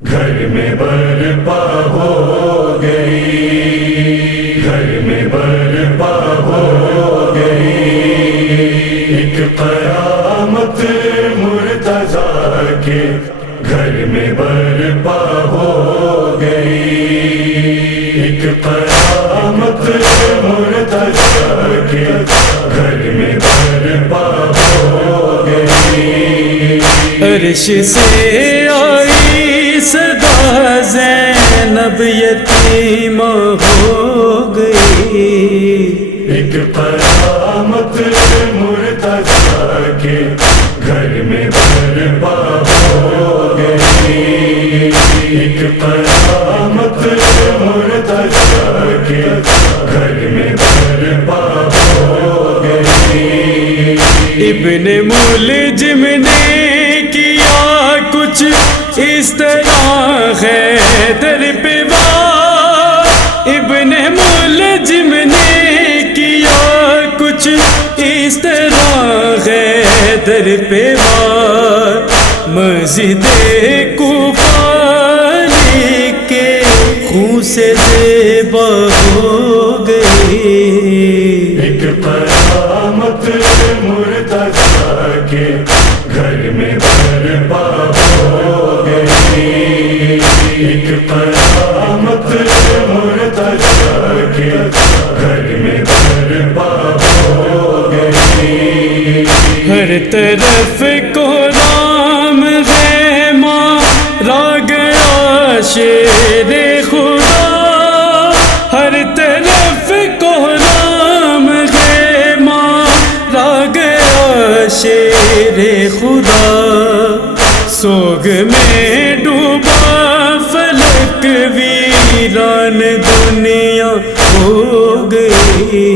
گھر میں برپا ہو گئی، گھر میں برپا ہو گئی، ایک قیامت مرتضیٰ کے گھر میں برپا ہو گئی، ایک قیامت مرتضیٰ کے گھر میں برپا ہو گئی۔ عرش سے آئی صدا زینب یتیم ہو گئی، ایک قیامت مرتضیٰ کے گھر میں برپا ہو گئی، ایک قیامت مرتضیٰ کے گھر میں برپا ہو گئی۔ ابن ملجم نے کیا کچھ اس طرح حیدر پہ وار، ابن ملجم نے کیا کچھ اس طرح حیدر پہ وار، مسجد کوفہ کے خون سے زیبا ہو گئی، ایک قیامت مرتضیٰ کے گھر میں برپا ہو گئی، ایک قیامت مرتضیٰ کے گھر میں برپا ہو گئی۔ ہر طرف کوہرام ہے مارا گیا شیر خدا، ہر طرف کوہرام ہے مارا گیا شیر خدا، سوگ میں ڈوبا فلک ویران دنیا ہو گئی،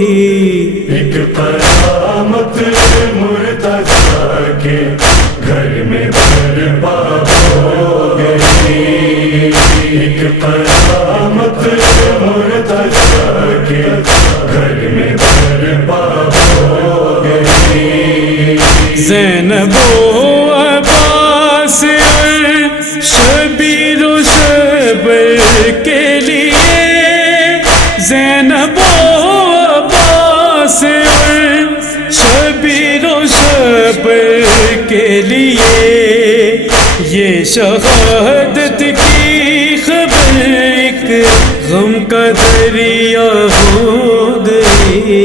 ایک قیامت مرتضیٰ کے گھر میں برپا ہو گئی، ایک قیامت مرتضیٰ کے گھر میں برپا ہو گئی۔ زینب و عباس اور شبیر و شبر کے لیے، زینب و عباس اور شبیر و شبر کے لیے، یہ شہادت کی خبر ایک غم کا دریا ہو گئی،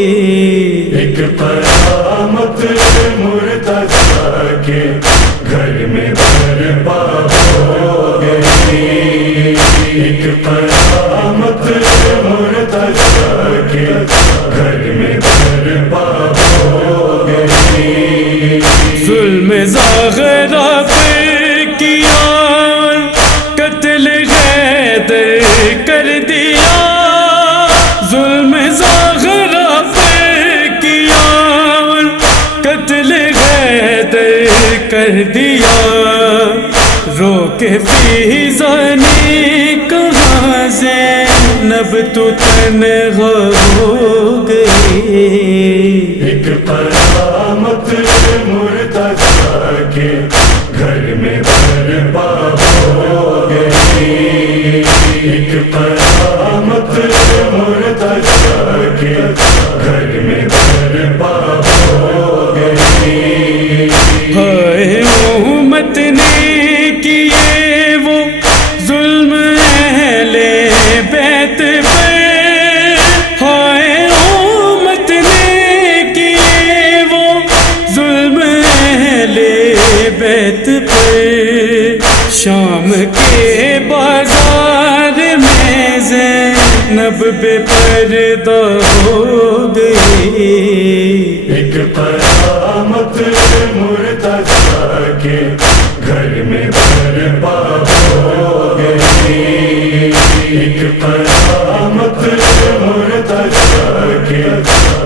ایک قیامت مرتضیٰ کے گھر میں برپا ہو گئی، ایک قیامت مرتضیٰ کے گھر میں برپا ہو گئی۔ ظلم زاغرہ پر کیا قتل حیدر کر دیا، ظلم زاغرہ پر کیا قتل حیدر کر دیا، رو کے فیضا نے کہا زینب تو تنہا ہو گئی، ایک قیامت مرتضیٰ کے گھر میں برپا ہو گئی، ایک قیامت مرتضیٰ کے گھر میں برپا ہو گئی۔ ہائے امت نے کیے وہ ظلم اہل بیت پر، ہائے امت نے کیے وہ ظلم اہل بیت پر، شام کے بازار میں زینب بے پردہ ہو گئی، ایک قیامت مرتضیٰ کے گھر میں برپا ہو گئی، ایک قیامت مرتضیٰ کے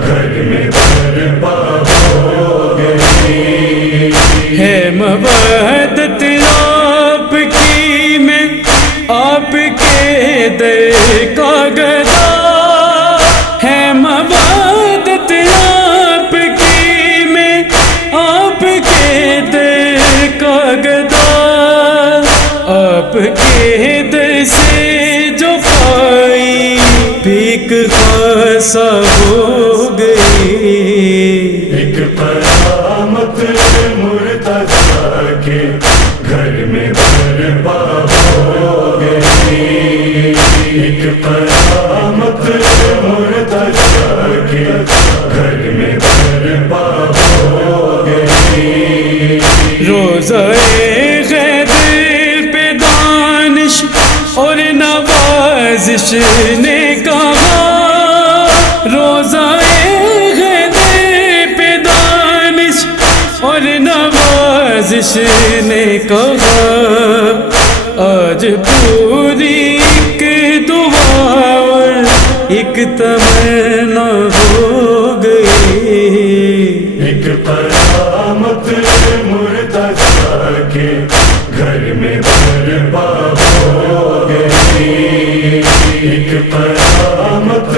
گھر میں برپا ہو گئی۔ ہے مودت آپ کی میں آپ کے در کا گدا، ہے مودت آپ کی میں آپ کے در کا گدا، کے در سے جو پائی بھیک خاصا ہو گئی، ایک قیامت مرتضیٰ کے گھر میں برپا ہو گئی، ایک قیامت مرتضیٰ کے گھر میں برپا ہو گئی۔ روزہ غیدر پہ دانش اور نوازش نے کہا، روزہ غیدر پہ دانش اور نوازش نے کہا، آج پوری ایک دعا اور ایک تمنا ہو گئی، ایک قیامت مرتضیٰ کے گھر میں برپا ہو گئی، ایک قیامت